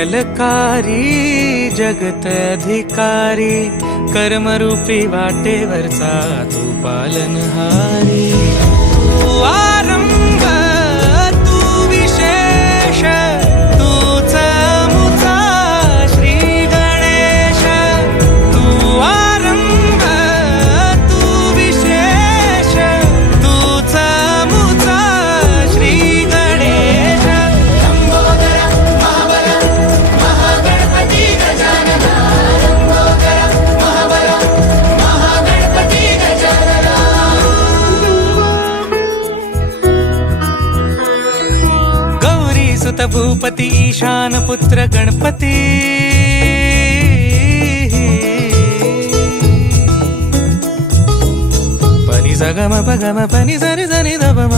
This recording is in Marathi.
मंगलकारी जगत अधिकारी, कर्मरूपी वाटेवरचा तू पालनहारी। तू आरंभ तू विशेष, तूच मुचा श्री गणेश। तू आरंभ तू विशेष, तूच मुचा श्री गणेश। लंबोदर महाबल महागणपती गजानना, लंबोदर महाबल महागणपती गजानना। गौरी सुत भूपती ईशान पुत्र गणपती, पनि स ग म प ग म प नि स नि ध प म।